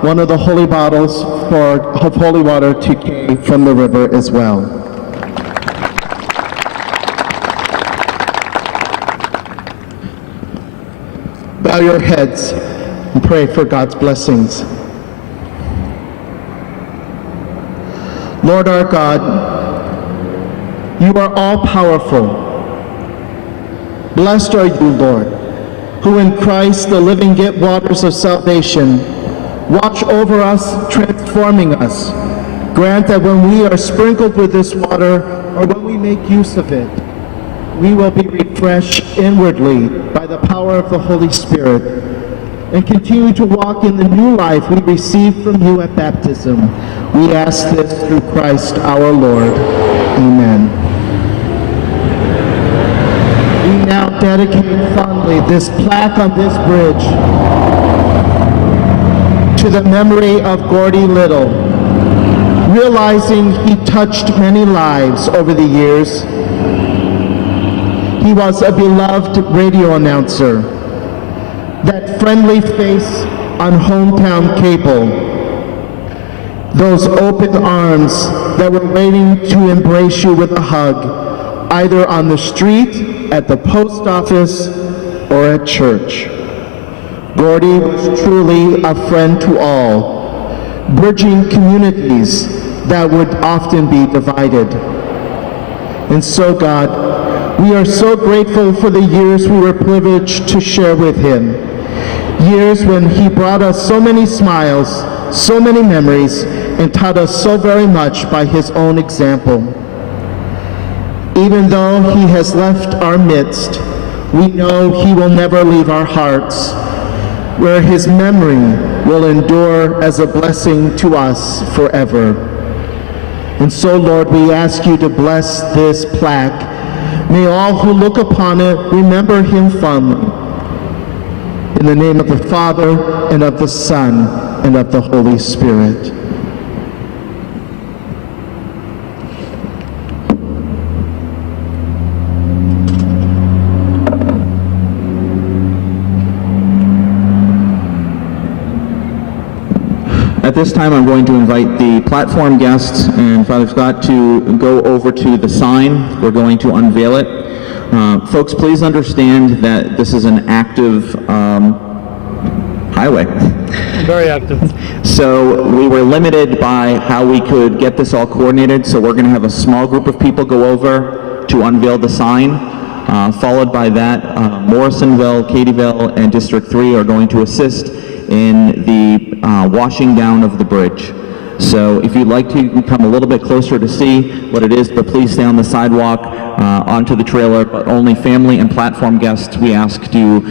one of the holy bottles of holy water to Kay from the river as well. Bow your heads and pray for God's blessings. Lord our God, you are all-powerful. Blessed are you, Lord, who in Christ, the living waters of salvation, watch over us, transforming us. Grant that when we are sprinkled with this water, or when we make use of it, we will be refreshed inwardly by the power of the Holy Spirit and continue to walk in the new life we received from you at baptism. We ask this through Christ our Lord. Amen. We now dedicate fondly this plaque on this bridge to the memory of Gordie Little, realizing he touched many lives over the years. He was a beloved radio announcer, that friendly face on hometown cable, those open arms that were waiting to embrace you with a hug, either on the street, at the post office, or at church. Gordie was truly a friend to all, bridging communities that would often be divided. And so, God, we are so grateful for the years we were privileged to share with him. Years when he brought us so many smiles, so many memories, and taught us so very much by his own example. Even though he has left our midst, we know he will never leave our hearts, where his memory will endure as a blessing to us forever. And so, Lord, we ask you to bless this plaque. May all who look upon it remember him fondly. In the name of the Father, and of the Son, and of the Holy Spirit. At this time, I'm going to invite the platform guests and Father Scott to go over to the sign. We're going to unveil it. Folks, please understand that this is an active highway. Very active. So we were limited by how we could get this all coordinated, so we're going to have a small group of people go over to unveil the sign. Followed by that, Morrisonville, Katyville, and District 3 are going to assist in the washing down of the bridge. So if you'd like to, you can come a little bit closer to see what it is, but please stay on the sidewalk onto the trailer, but only family and platform guests we ask to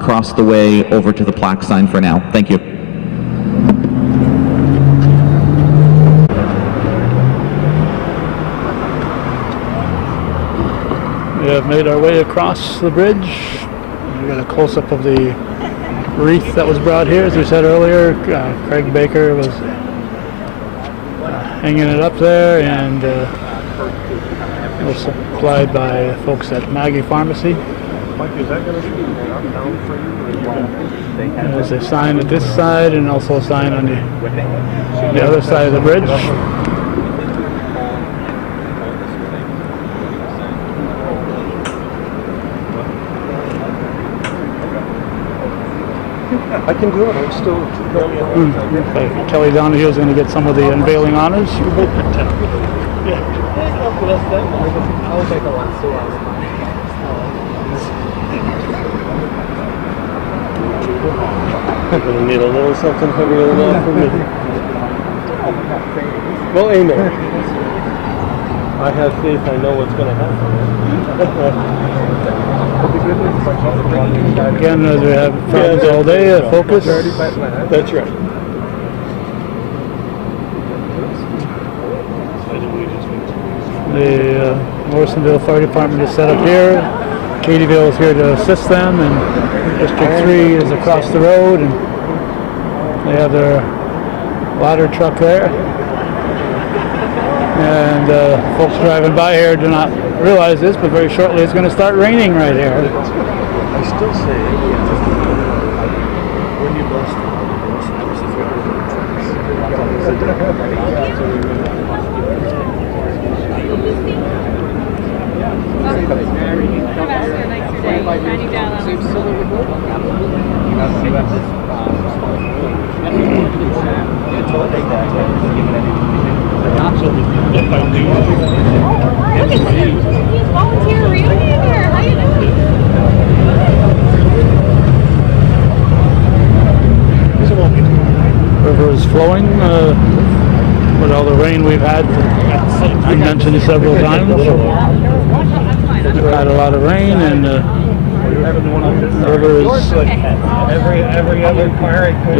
cross the way over to the plaque sign for now. Thank you. We have made our way across the bridge. We got a close-up of the wreath that was brought here. As we said earlier, Craig Baker was hanging it up there, and it was supplied by folks at Maggie Pharmacy. There's a sign at this side and also a sign on the other side of the bridge. I can do it. I'm still. Okay. Kelly Donahue is going to get some of the unveiling honors. I'll make a lot. I'm going to need a little something heavier than that for me. Well, amen. I have faith. I know what's going to happen. Again, as we have problems all day, focus. That's right. The Morrisonville Fire Department is set up here. Katyville is here to assist them, and District 3 is across the road, and they have their ladder truck there. And folks driving by here do not realize this, but very shortly it's going to start raining right here. I still say, when you bust volunteer reunion here. How you doing? River is flowing with all the rain we've had. I mentioned several times. We've had a lot of rain, and the river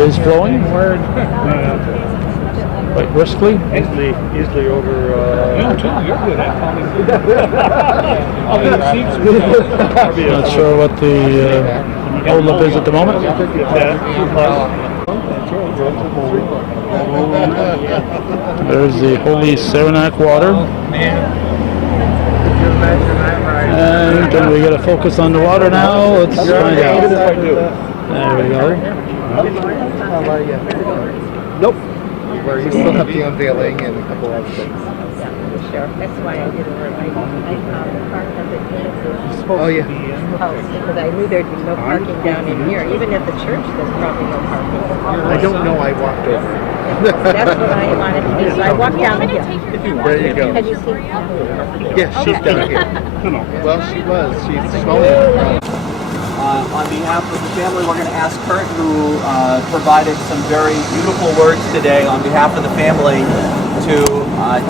is flowing quite briskly. Easily over. Not sure what the holdup is at the moment. There's the Holy Saranac water. And can we get a focus on the water now? Let's find out. There we go. Nope. Where you still have the unveiling and a couple other things. Sure. That's why I didn't realize the park has a Oh yeah. house because I knew there'd be no parking down in here. Even at the church, there's probably no parking. I don't know. I walked over. That's what I wanted to do. So I walked down the hill. There you go. Have you seen? Yes, she's down here. Well, she was. She's smelling. On behalf of the family, we're going to ask Kurt, who provided some very beautiful words today on behalf of the family, to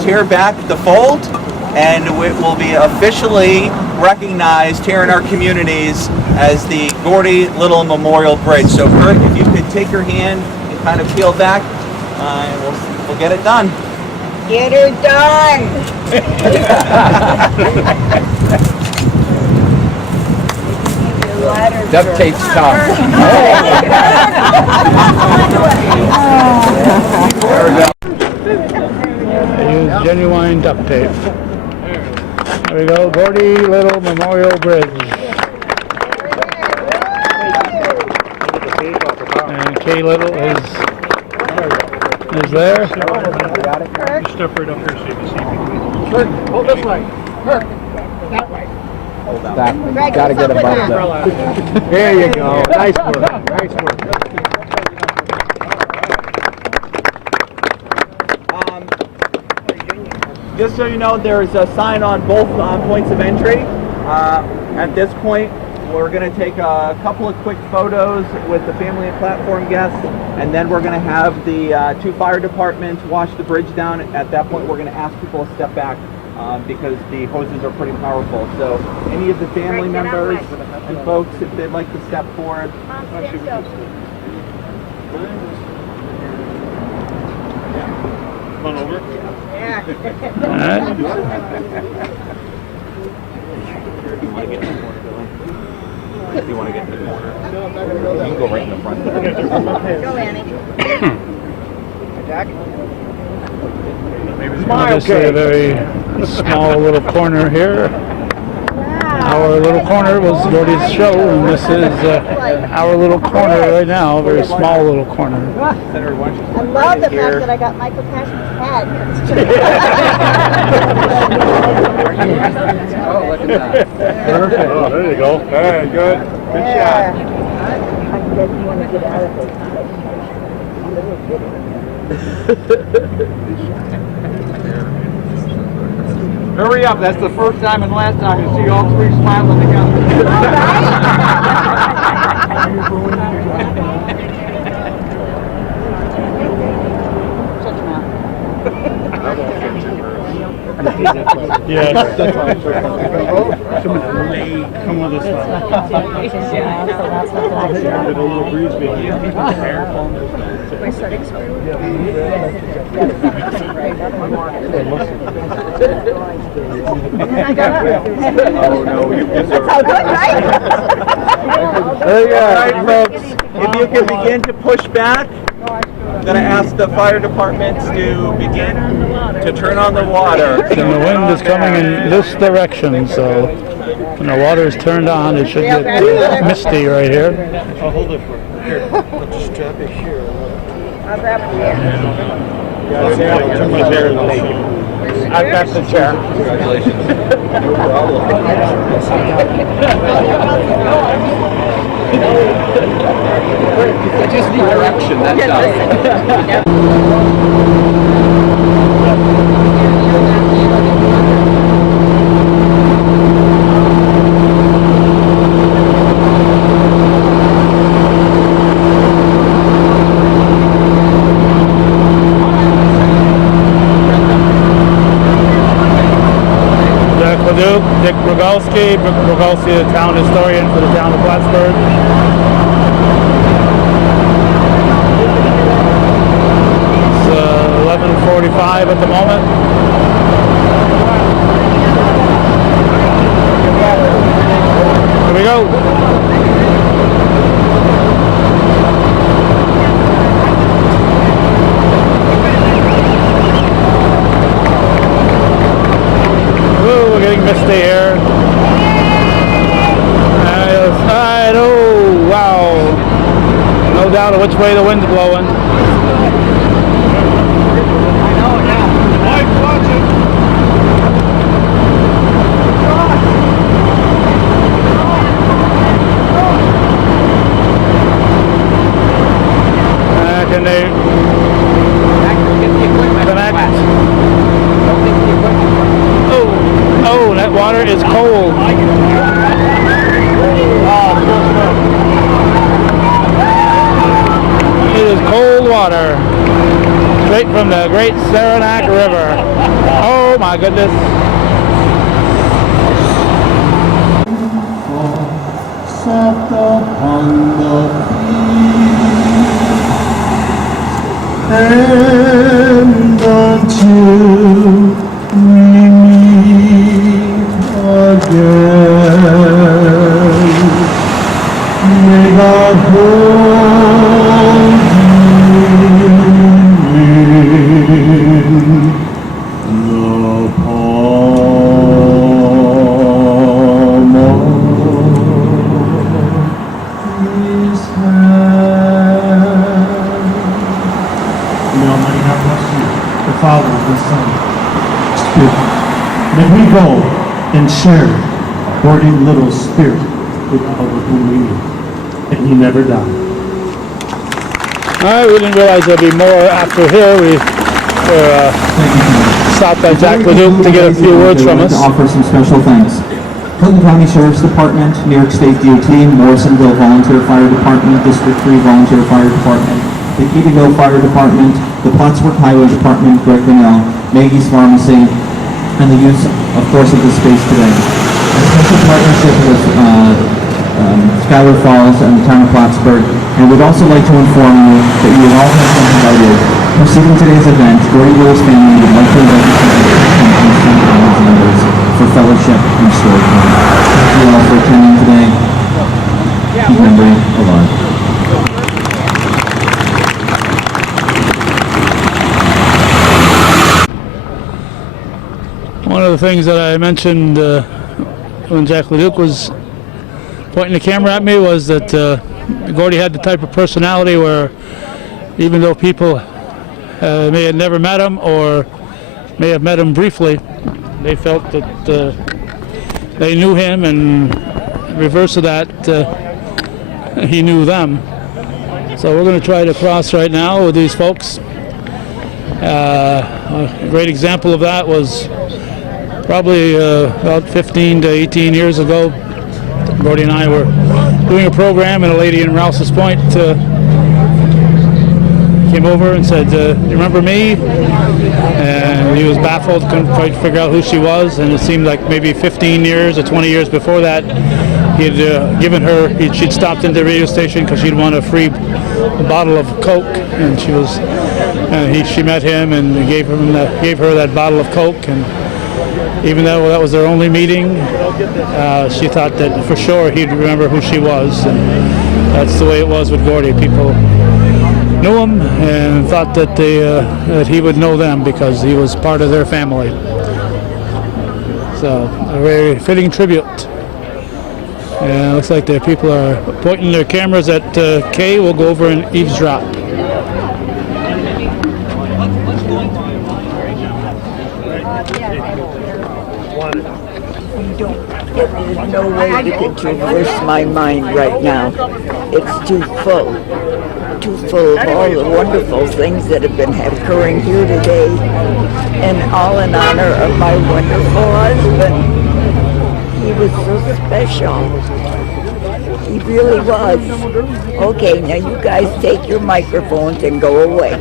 tear back the fold, and it will be officially recognized here in our communities as the Gordie Little Memorial Bridge. So Kurt, if you could take your hand and kind of peel back, and we'll get it done. Get her done! Duct tape's tough. They use genuine duct tape. There we go, Gordie Little Memorial Bridge. And Kay Little is there. Step right up here so you can see between. Kurt, hold this way. Kurt, that way. Gotta get above that. There you go. Nice work. Nice work. Just so you know, there is a sign on both points of entry. At this point, we're going to take a couple of quick photos with the family and platform guests, and then we're going to have the 2 fire departments wash the bridge down. At that point, we're going to ask people to step back because the hoses are pretty powerful. So any of the family members and folks, if they'd like to step forward. Come on over. Yeah. All right. If you want to get in the corner, you can go right in the front. Go, Annie. Jack? Obviously a very small little corner here. Our little corner was Gordie's show, and this is our little corner right now, a very small little corner. I love the fact that I got Michael Cashman's hat. Oh, look at that. Perfect. Oh, there you go. Very good. Good shot. I said you want to get out of it. Hurry up, that's the first time and last time you see all 3 smiling together. Yeah. Come with us now. Get a little breeze behind. Oh no, you deserve it. All right, folks, if you can begin to push back, I'm going to ask the fire departments to begin to turn on the water. And the wind is coming in this direction, so when the water is turned on, it should get misty right here. I'll hold it for here. I'll just strap it here. I'll grab it here. Turn my chair and I'll see. I've got the chair. Congratulations. I just need direction, that's all. Dick Rogalski, the town historian for the town of Plattsburgh. It's 11:45 at the moment. Here we go. We're getting misty here. Oh, wow. No doubt of which way the wind's blowing. Can they connect? Oh, that water is cold. It is cold water. Straight from the Great Saranac River. Oh my goodness. Soft upon the and until we meet again, may God hold you in the palm of His hand. May Almighty God bless you, the Father, the Son, Spirit. May we go and share Gordie Little's spirit with all of whom we meet. And he never died. Alright, we didn't realize there'd be more after here. We stopped by Jack LeDuc to get a few words from us. To offer some special thanks. Clinton County Sheriff's Department, New York State DOT, Morrisonville Volunteer Fire Department, District 3 Volunteer Fire Department, the Edaville Fire Department, the Plattsburgh Highway Department, Greg Grinnell, Maggie's Pharmacy, and the use, of course, of this space today. A special partnership with Schuyler Falls and the town of Plattsburgh, and we'd also like to inform you that you will all have been invited. Preceding today's event, Gordie Little's family would like to invite you to St. Alexander's for fellowship and storytelling. Thank you all for attending today. Keep memory alive. One of the things that I mentioned when Jack LeDuc was pointing the camera at me was that Gordie had the type of personality where even though people may have never met him or may have met him briefly, they felt that they knew him, and reverse of that, he knew them. So we're going to try to cross right now with these folks. A great example of that was probably about 15 to 18 years ago. Gordie and I were doing a program, and a lady in Rouse's Point came over and said, "Do you remember me?" And he was baffled, couldn't quite figure out who she was, and it seemed like maybe 15 years or 20 years before that, he had given her, she'd stopped into the radio station because she'd won a free bottle of Coke, and she met him and gave her that bottle of Coke, and even though that was their only meeting, she thought that for sure he'd remember who she was, and that's the way it was with Gordie. People knew him and thought that that he would know them because he was part of their family. So a very fitting tribute. And it looks like the people are pointing their cameras at Kay. We'll go over and eavesdrop. There's no way you can traverse my mind right now. It's too full of all the wonderful things that have been occurring here today, and all in honor of my wonderful husband. He was so special. He really was. Okay, now you guys take your microphones and go away.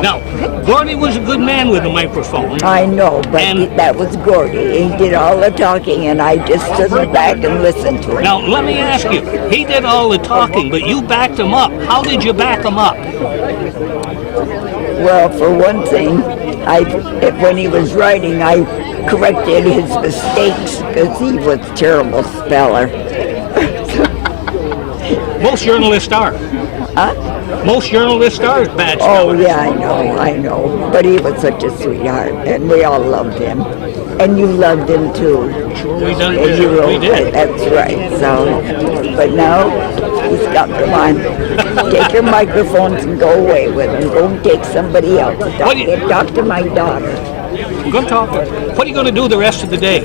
Now, Gordie was a good man with a microphone. I know, but that was Gordie. He did all the talking, and I just stood back and listened to him. Now, let me ask you, he did all the talking, but you backed him up. How did you back him up? Well, for one thing, when he was writing, I corrected his mistakes because he was a terrible speller. Most journalists are. Huh? Most journalists are bad spellers. Oh, yeah, I know. But he was such a sweetheart, and we all loved him. And you loved him, too. Sure we did. And you wrote We did. it. That's right. So, but now, he's got, come on, take your microphones and go away with them. Go and take somebody else. Talk to my daughter. Go talk. What are you going to do the rest of the day?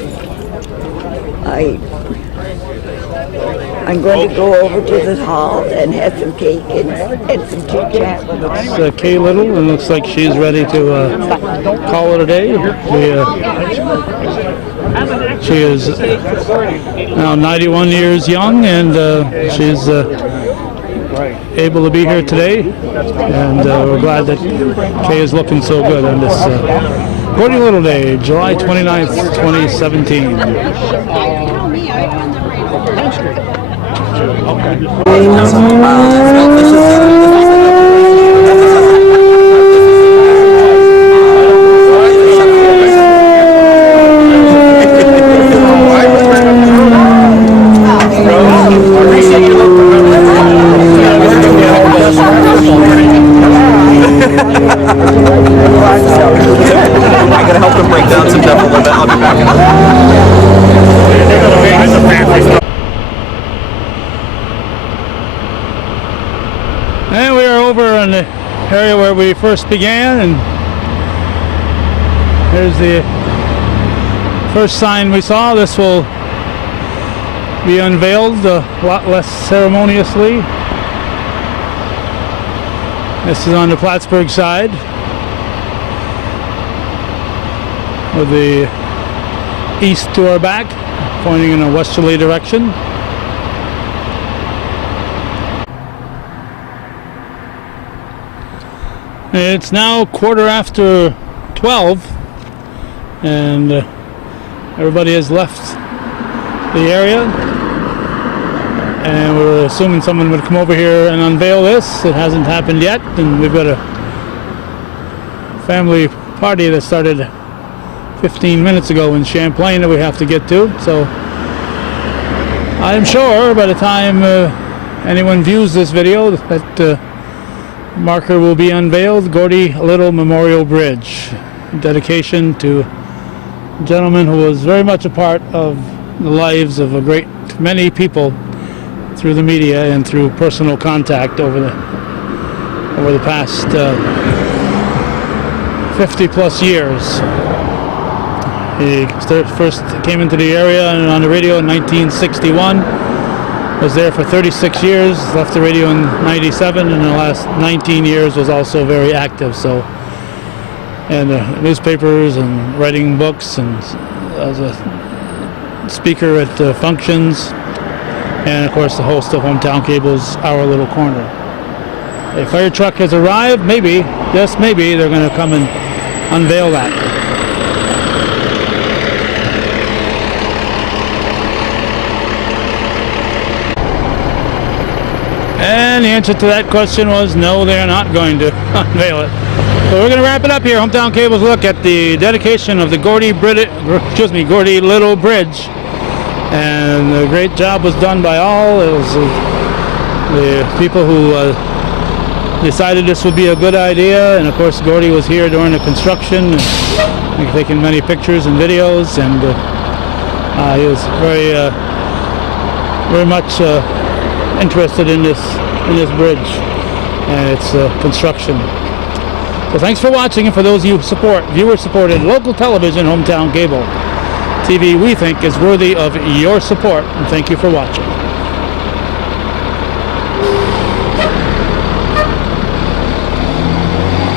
I'm going to go over to the hall and have some cake and some chit-chat. It's Kay Little, and looks like she's ready to call it a day. She is now 91 years young, and she's able to be here today, and we're glad that Kay is looking so good on this Gordie Little Day, July 29th, 2017. I gotta help them break down some stuff a little bit. I'll be back in a And we are over in the area where we first began, and here's the first sign we saw. This will be unveiled a lot less ceremoniously. This is on the Plattsburgh side, with the east to our back. pointing in a westerly direction. It's now 12:15, and everybody has left the area, and we were assuming someone would come over here and unveil this. It hasn't happened yet, and we've got a family party that started 15 minutes ago in Champlain that we have to get to, so I'm sure by the time anyone views this video that marker will be unveiled. Gordie Little Memorial Bridge, dedication to a gentleman who was very much a part of the lives of a great many people through the media and through personal contact over the past 50 plus years. He first came into the area and on the radio in 1961. Was there for 36 years, left the radio in 97, and the last 19 years was also very active. So, and newspapers and writing books, and as a speaker at functions, and of course the host of Hometown Cable's Our Little Corner. A fire truck has arrived. Maybe, just maybe, they're going to come and unveil that. And the answer to that question was no, they're not going to unveil it. So we're going to wrap it up here. Hometown Cable's look at the dedication of the Gordie Little Bridge. And a great job was done by all. It was the people who decided this would be a good idea. And of course, Gordie was here during the construction, taking many pictures and videos. And he was very much interested in this bridge and its construction. So thanks for watching, and for those you support viewer-supported local television, Hometown Cable TV, we think is worthy of your support, and thank you for watching.